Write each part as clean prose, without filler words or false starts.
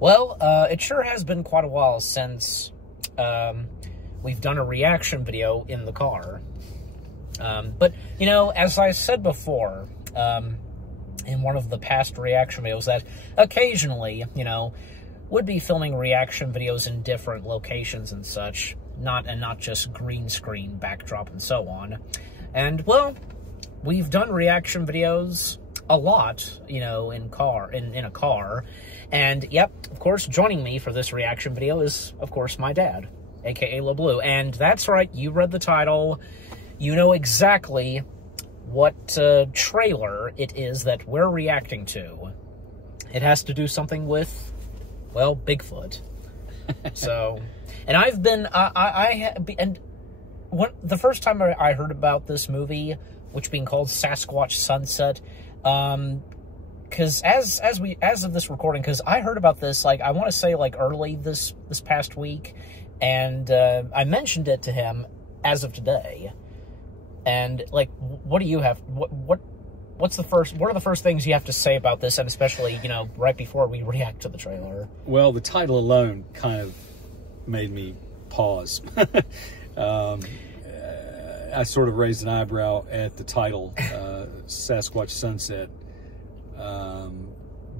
Well, it sure has been quite a while since we've done a reaction video in the car. But, you know, as I said before, in one of the past reaction videos, that occasionally, you know, would be filming reaction videos in different locations and such, not just green screen backdrop and so on. And, well, we've done reaction videos a lot, you know, in a car. And, yep, of course, joining me for this reaction video is, of course, my dad, a.k.a. LeBlue. And that's right, you read the title. You know exactly what trailer it is that we're reacting to. It has to do something with, well, Bigfoot. So, and I've been, the first time I heard about this movie, which being called Sasquatch Sunset, because as of this recording, because I heard about this, like, I want to say, like, early this past week, and I mentioned it to him as of today. And, like, what do you have, what are the first things you have to say about this, and especially, you know, right before we react to the trailer? Well, the title alone kind of made me pause. I sort of raised an eyebrow at the title, Sasquatch Sunset.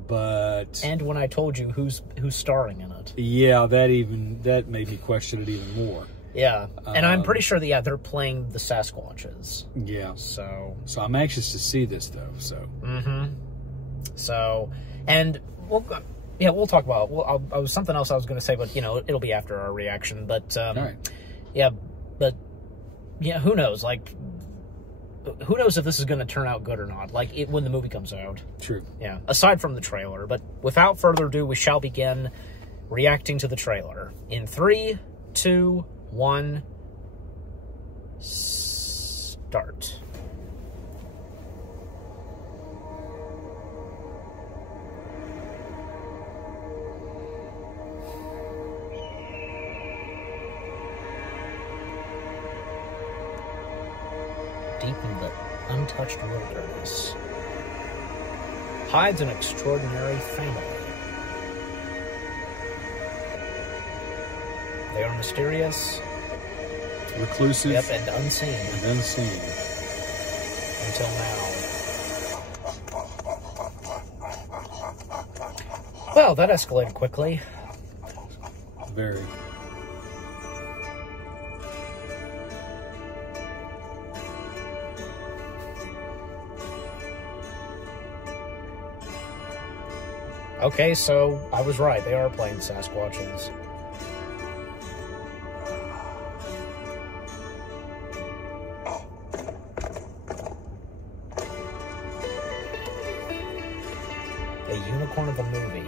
But and when I told you who's starring in it, yeah, that made me question it even more. Yeah, and I'm pretty sure that, yeah, they're playing the Sasquatches. Yeah. So I'm anxious to see this, though, so. Mm-hmm. So, and we'll talk about, something else I was going to say, but, you know, it'll be after our reaction, but, all right. Yeah, but, yeah, who knows, like, who knows if this is going to turn out good or not, like, when the movie comes out. True. Yeah, aside from the trailer, but without further ado, we shall begin reacting to the trailer. In 3, 2, 1, start. Deep in the untouched wilderness hides an extraordinary family. They are mysterious, reclusive, yep, and unseen. Until now. Well, that escalated quickly. Very. Okay, so I was right. They are playing Sasquatches. A unicorn of a movie.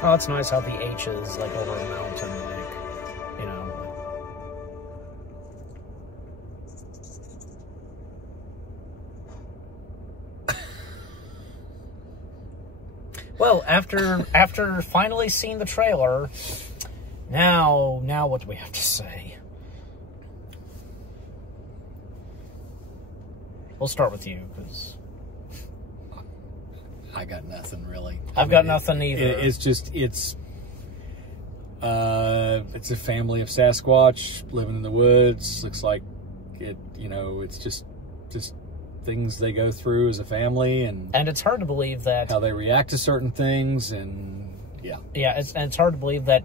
Oh, it's nice how the H is, like, over a mountain, like, you know. Well, after finally seeing the trailer, now what do we have to say? We'll start with you, because I got nothing, really. I've got nothing either. It's a family of Sasquatch living in the woods. Looks like it, you know, it's just things they go through as a family, and it's hard to believe that how they react to certain things, and yeah. Yeah, it's hard to believe that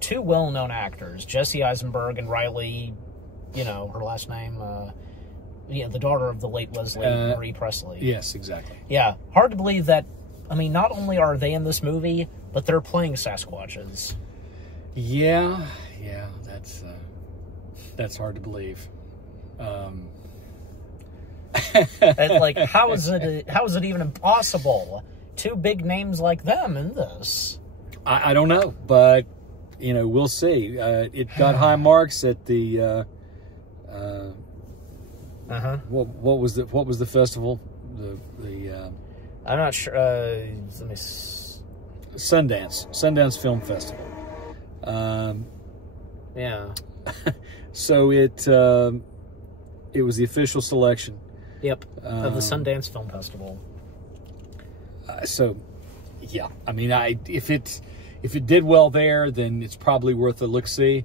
two well-known actors, Jesse Eisenberg and Riley, you know, her last name, the daughter of the late Leslie Marie Presley. Yes, exactly. Yeah, hard to believe that. I mean, not only are they in this movie, but they're playing Sasquatches. Yeah, that's hard to believe. And, like, how is it even impossible? Two big names like them in this. I don't know, but you know, we'll see. It got high marks at the what was the festival? The I'm not sure. Let me. Sundance Film Festival. Yeah. So it was the official selection. Yep. Of the Sundance Film Festival. So, yeah. I mean, if it did well there, then it's probably worth a look-see.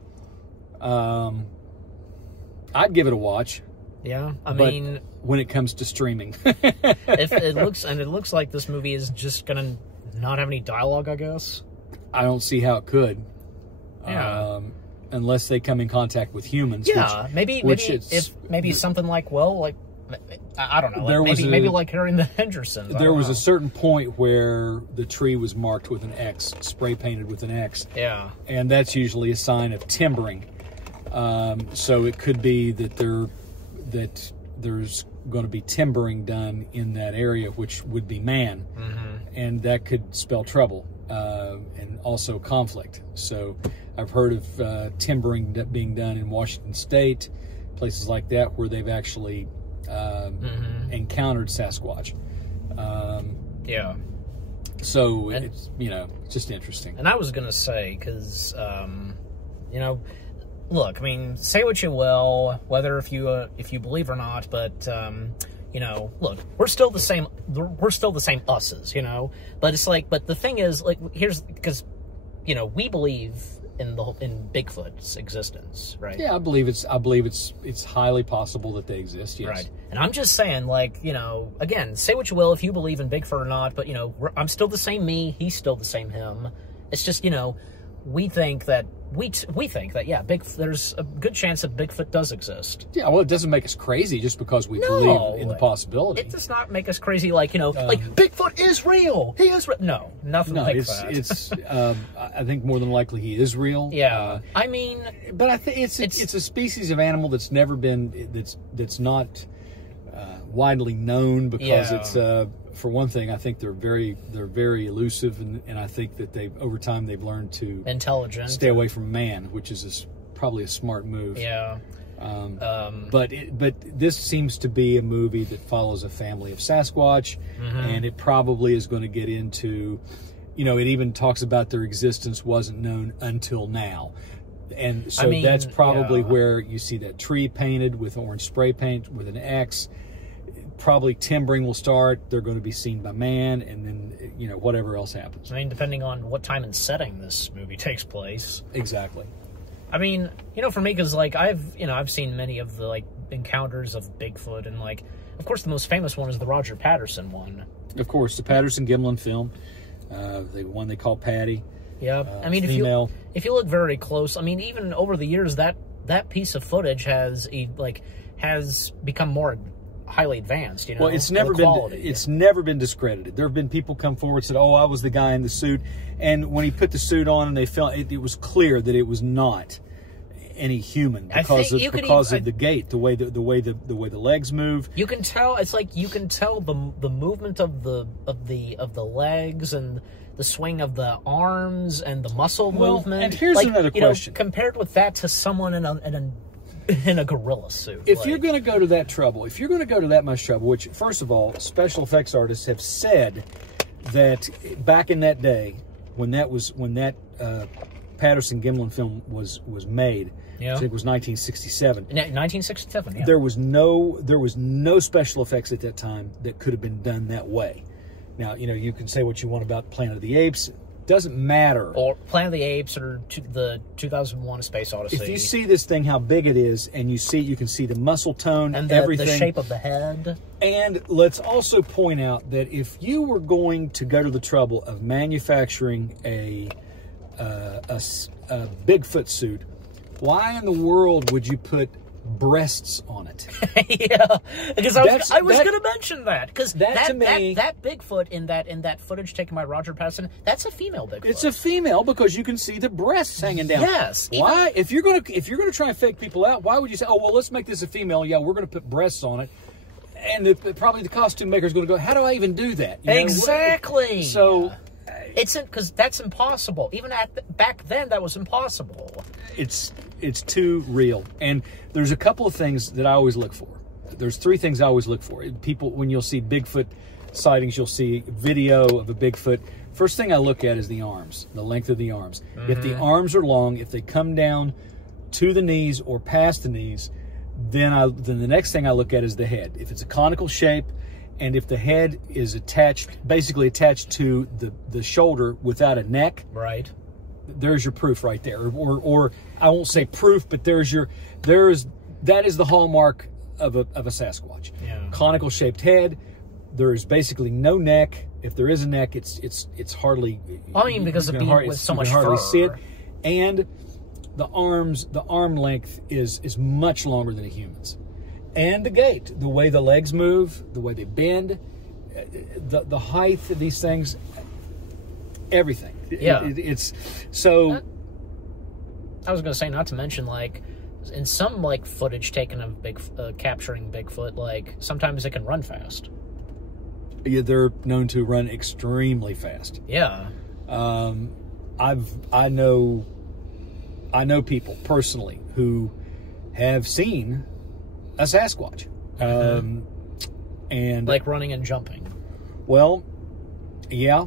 I'd give it a watch. Yeah, I mean, when it comes to streaming, if it looks like this movie is just gonna not have any dialogue, I guess. I don't see how it could. Yeah. Unless they come in contact with humans. Yeah, maybe something like, well, like, I don't know, like, maybe like Harry the Hendersons. There was a certain point where the tree was marked with an X, spray painted with an X. Yeah. And that's usually a sign of timbering. So it could be that there's going to be timbering done in that area, which would be man. And that could spell trouble and also conflict. So I've heard of timbering being done in Washington State, places like that, where they've actually encountered Sasquatch. Yeah. So it's, you know, just interesting. And I was going to say, because, you know, look, I mean, say what you will, whether if you believe or not, but, you know, look, we're still the same us's, you know, but it's like, but the thing is, like, because, you know, we believe in Bigfoot's existence, right? Yeah, I believe it's highly possible that they exist. Yes. Right. And I'm just saying, like, you know, again, say what you will if you believe in Bigfoot or not, but, you know, I'm still the same me, he's still the same him. It's just, you know, we think that yeah, there's a good chance that Bigfoot does exist. Yeah, well, it doesn't make us crazy just because we believe in the possibility. It does not make us crazy, like, you know, like, Bigfoot is real. He is real. No, nothing like that. It's I think more than likely he is real. Yeah, I mean, but I think it's a species of animal that's never been that's not widely known because it's for one thing, I think they're very elusive, and I think that over time they've learned to stay away from man, which is probably a smart move. Yeah. But this seems to be a movie that follows a family of Sasquatch, and it probably is going to get into, you know, it even talks about their existence wasn't known until now. And so that's probably where you see that tree painted with orange spray paint with an X. Probably timbering will start. They're going to be seen by man, and then, you know, whatever else happens. I mean, depending on what time and setting this movie takes place. Exactly. I mean, you know, for me, because, like, I've seen many of the, like, encounters of Bigfoot, and, like, of course, the most famous one is the Roger Patterson one. Of course, the Patterson-Gimlin film, the one they call Patty. Yeah, I mean, if you look very close, I mean, even over the years, that piece of footage has become more highly advanced, you know. Well, it's never been discredited. There have been people come forward and said, "Oh, I was the guy in the suit," and when he put the suit on, and they felt it was clear that it was not any human because of the gait, the way the legs move. You can tell. It's like you can tell the movement of the legs and the swing of the arms and the muscle movement. And here's another question: compared with that to someone in a gorilla suit. If you're going to go to that trouble, if you're going to go to that much trouble, which, first of all, special effects artists have said that back in that day, when that Patterson-Gimlin film was made, I think it was 1967. 1967, yeah. There was no special effects at that time that could have been done that way. Now, you know, you can say what you want about Planet of the Apes. Doesn't matter. Or Planet of the Apes, or the 2001: A Space Odyssey. If you see this thing, how big it is, and you can see the muscle tone and everything, the shape of the head. And let's also point out that if you were going to go to the trouble of manufacturing a Bigfoot suit, why in the world would you put breasts on it? Yeah, because I was going to mention that, because that Bigfoot in that footage taken by Roger Patterson, that's a female Bigfoot. It's a female because you can see the breasts hanging down. Yes. Why, if you're going to try and fake people out, why would you say, "Oh, well, let's make this a female. Yeah, we're going to put breasts on it"? And probably the costume maker is going to go, how do I even do that? You know, exactly. So it's because that's impossible. Even back then, that was impossible. It's too real. And there's a couple of things that I always look for. There's 3 things I always look for. People, when you'll see Bigfoot sightings, you'll see video of a Bigfoot. First thing I look at is the arms, the length of the arms. Mm-hmm. If the arms are long, if they come down to the knees or past the knees, then the next thing I look at is the head. If it's a conical shape, and if the head is basically attached to the shoulder without a neck, right? There's your proof right there. Or I won't say proof, but that is the hallmark of a Sasquatch. Yeah. Conical shaped head. There's basically no neck. If there is a neck, it's hardly. I mean, because of being with so much fur. You can hardly see it, and the arm length is much longer than a human's, and the gait, the way the legs move, the way they bend, the height of these things, everything. Yeah, it's so. I was going to say, not to mention, like, in some like footage taken of capturing Bigfoot, like sometimes it can run fast. Yeah, they're known to run extremely fast. Yeah. I know people personally who have seen a Sasquatch. And like running and jumping. Well, yeah.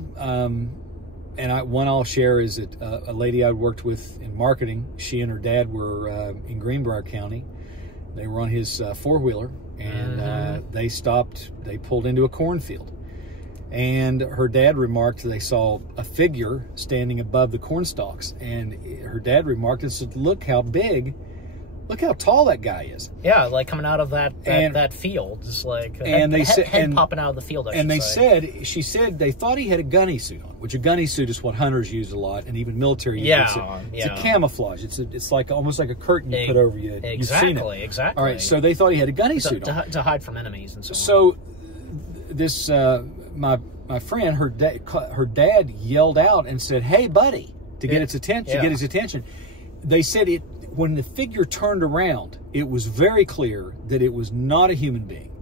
And one I'll share is that a lady I worked with in marketing, she and her dad were in Greenbrier County. They were on his four-wheeler, and they pulled into a cornfield. And her dad remarked they saw a figure standing above the corn stalks. And her dad remarked and said, look how tall that guy is. Yeah, like coming out of that field. It's like head popping out of the field, she said they thought he had a gunny suit on, which a gunny suit is what hunters use a lot, and even military use it. It's a camouflage. It's like almost like a curtain you put over you. Exactly. All right, so they thought he had a gunny suit on. To hide from enemies and so on. So this, my friend, her dad yelled out and said, hey, buddy, to get its attention, to get his attention. They said when the figure turned around, it was very clear that it was not a human being.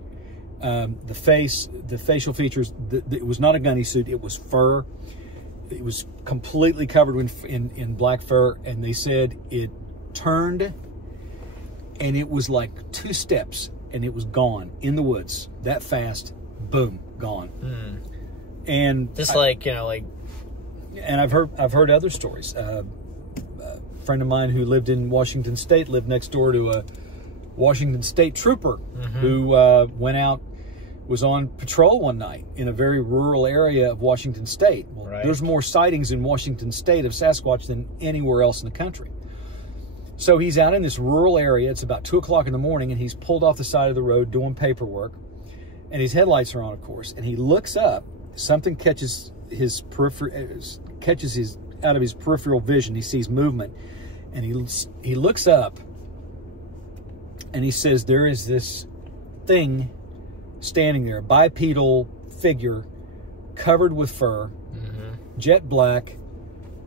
The facial features, it was not a gunny suit. It was fur. It was completely covered in black fur. And they said it turned, and it was like 2 steps, and it was gone in the woods that fast. Boom, gone. And just and I've heard other stories. A friend of mine who lived in Washington State lived next door to a Washington State trooper who was on patrol one night in a very rural area of Washington State. Well, there's more sightings in Washington State of Sasquatch than anywhere else in the country. So he's out in this rural area. It's about 2 o'clock in the morning, and he's pulled off the side of the road doing paperwork, and his headlights are on, of course. And he looks up. Something catches his out of his peripheral vision. He sees movement, and he looks up, and he says, there is this thing standing there, a bipedal figure covered with fur, jet black,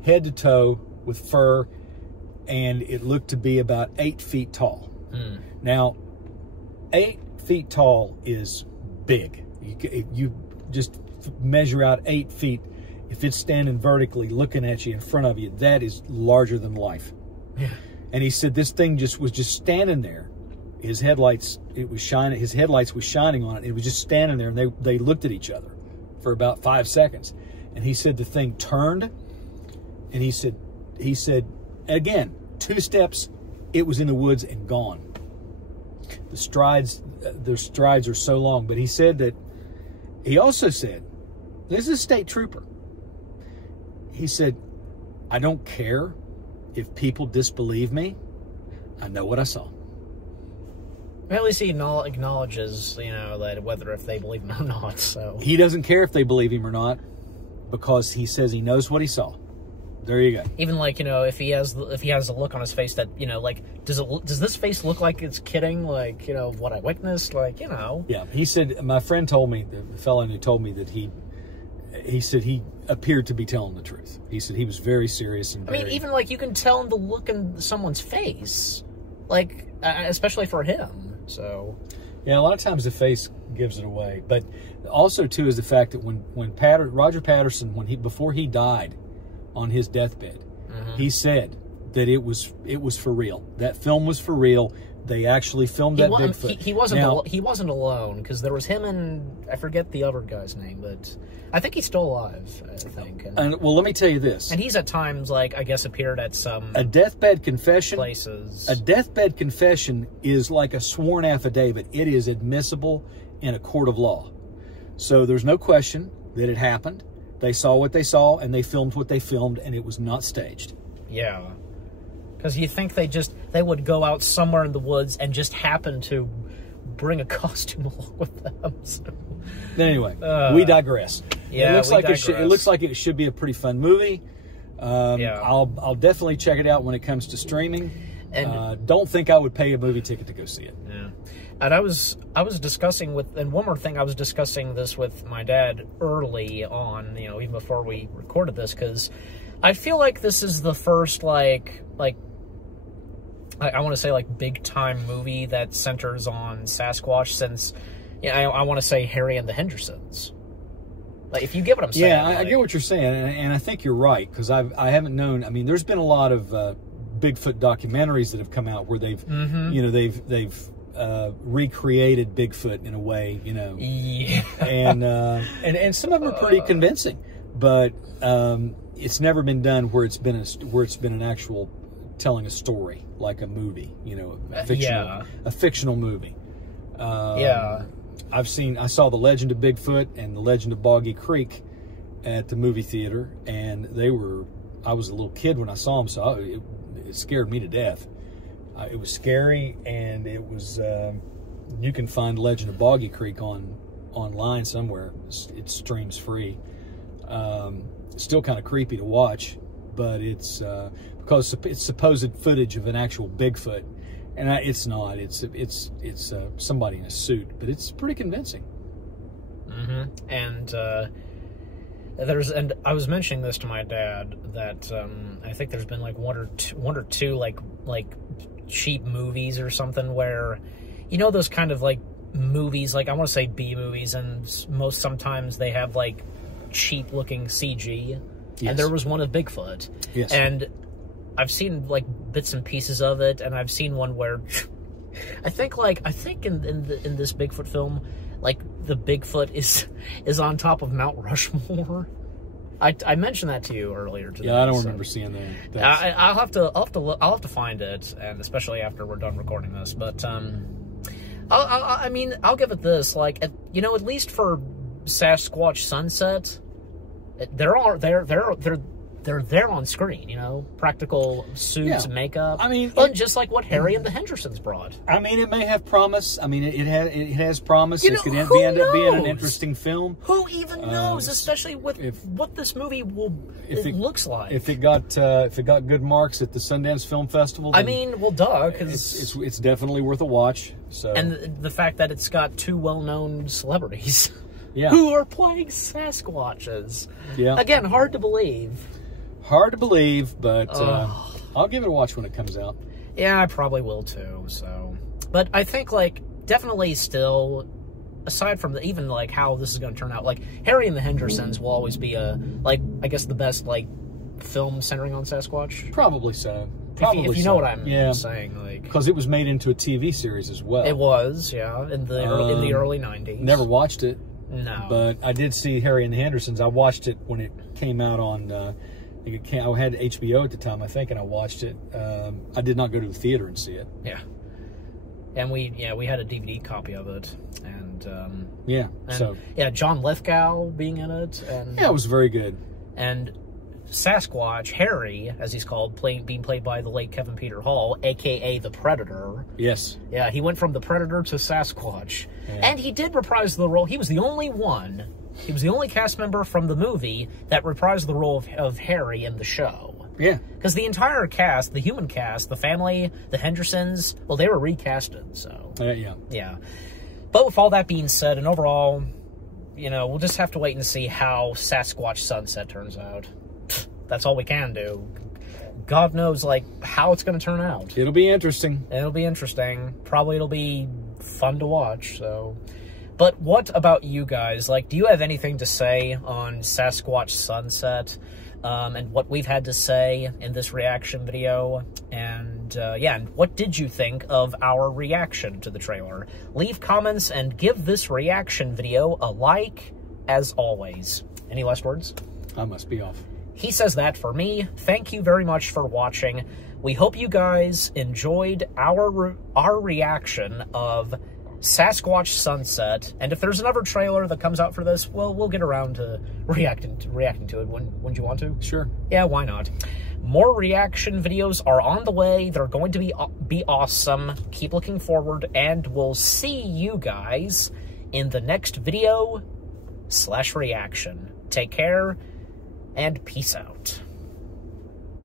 head to toe with fur, and it looked to be about 8 feet tall. Now, 8 feet tall is big. You just measure out 8 feet. If it's standing vertically looking at you in front of you, that is larger than life. Yeah. And he said this thing was just standing there. His headlights was shining on it. It was just standing there, and they looked at each other for about 5 seconds. And he said the thing turned, and he said again, 2 steps, it was in the woods and gone. Their strides are so long. But he also said, this is a state trooper. He said, I don't care if people disbelieve me. I know what I saw. At least he acknowledges, that whether if they believe him or not. So he doesn't care if they believe him or not, because he says he knows what he saw. There you go. Even if he has a look on his face that does this face look like it's kidding? What I witnessed, Yeah, he said. My friend told me, the fellow who told me that he said he appeared to be telling the truth. He said he was very serious and very... even you can tell in the look in someone's face, especially for him. So Yeah, a lot of times the face gives it away. But also, too, is the fact that when Roger Patterson, before he died on his deathbed, he said that it was for real. That film was for real. They actually filmed that Bigfoot. He wasn't alone, because there was him and I forget the other guy's name, but I think he's still alive. I think. And well, let me tell you this. And he's at times, like, I guess, appeared at some deathbed confession places. A deathbed confession is like a sworn affidavit. It is admissible in a court of law. So there's no question that it happened. They saw what they saw, and they filmed what they filmed, and it was not staged. Yeah. Because you think they would go out somewhere in the woods and just happen to bring a costume along with them. So. Anyway, we digress. Yeah, it looks like it should be a pretty fun movie. I'll definitely check it out when it comes to streaming. And don't think I would pay a movie ticket to go see it. Yeah. And I was discussing and one more thing, I was discussing this with my dad early on, even before we recorded this, because I feel like this is the first, like I want to say, like, big-time movie that centers on Sasquatch since, I want to say Harry and the Hendersons. Like, if you get what I'm saying. Yeah, I get what you're saying, and I think you're right, because I haven't known, I mean, there's been a lot of Bigfoot documentaries that have come out where they've, they've recreated Bigfoot in a way, Yeah. And some of them are pretty convincing, but it's never been done where it's been an actual telling a story, like a movie, a fictional movie. I saw The Legend of Bigfoot and The Legend of Boggy Creek at the movie theater, and I was a little kid when I saw them, so it scared me to death. It was scary, and it was, you can find Legend of Boggy Creek online somewhere. It streams free. Still kind of creepy to watch, but it's because it's supposed footage of an actual Bigfoot, and it's not. It's somebody in a suit, but it's pretty convincing. And and I was mentioning this to my dad that I think there's been like one or two like cheap movies or something where, those kind of like movies, like I want to say B movies, and sometimes they have like cheap looking CG. Yes. And there was one of Bigfoot. Yes. And I've seen like bits and pieces of it, and I've seen one where I think in this Bigfoot film, like the Bigfoot is on top of Mount Rushmore. I mentioned that to you earlier today. Yeah, I don't remember seeing that. I'll have to find it, and especially after we're done recording this. But I'll give it this, like, at least for Sasquatch Sunset, they're there on screen, practical suits and makeup. I mean, just like what Harry and the Hendersons brought. I mean, it may have promise. I mean, it has promise. It could end up being an interesting film. Who even knows? Especially with what this movie looks like. If it got good marks at the Sundance Film Festival, then duh, because it's definitely worth a watch. So, and the fact that it's got two well-known celebrities. Yeah. Who are playing Sasquatches. Yeah. Again, hard to believe. Hard to believe, but I'll give it a watch when it comes out. Yeah, I probably will too. So, but I think, like, definitely still, aside from even like how this is going to turn out, like Harry and the Hendersons will always be I guess the best like film centering on Sasquatch. Probably so. If you know what I'm saying, like, because it was made into a TV series as well. It was, yeah, in the early 90s. Never watched it. No, but I did see Harry and the Hendersons. I watched it when it came out on. I had HBO at the time, I think, and I watched it. I did not go to the theater and see it. Yeah, and we had a DVD copy of it, and John Lithgow being in it, and it was very good. And Sasquatch, Harry, as he's called, being played by the late Kevin Peter Hall, a.k.a. the Predator. Yes. Yeah, he went from the Predator to Sasquatch. Yeah. And he did reprise the role. He was the only cast member from the movie that reprised the role of Harry in the show. Yeah. Because the entire cast, the human cast, the family, the Hendersons, well, they were recasted, so. Yeah. Yeah. But with all that being said, and overall, we'll just have to wait and see how Sasquatch Sunset turns out. That's all we can do. God knows, like, how it's going to turn out. It'll be interesting. Probably it'll be fun to watch, so... But what about you guys? Like, do you have anything to say on Sasquatch Sunset, and what we've had to say in this reaction video? And, yeah, and what did you think of our reaction to the trailer? Leave comments and give this reaction video a like, as always. Any last words? I must be off. He says that for me. Thank you very much for watching. We hope you guys enjoyed our reaction of Sasquatch Sunset, and if there's another trailer that comes out for this, well, we'll get around to reacting to it. When you want to? Sure. Yeah, why not? More reaction videos are on the way. They're going to be awesome. Keep looking forward, and we'll see you guys in the next video /reaction. Take care, and peace out.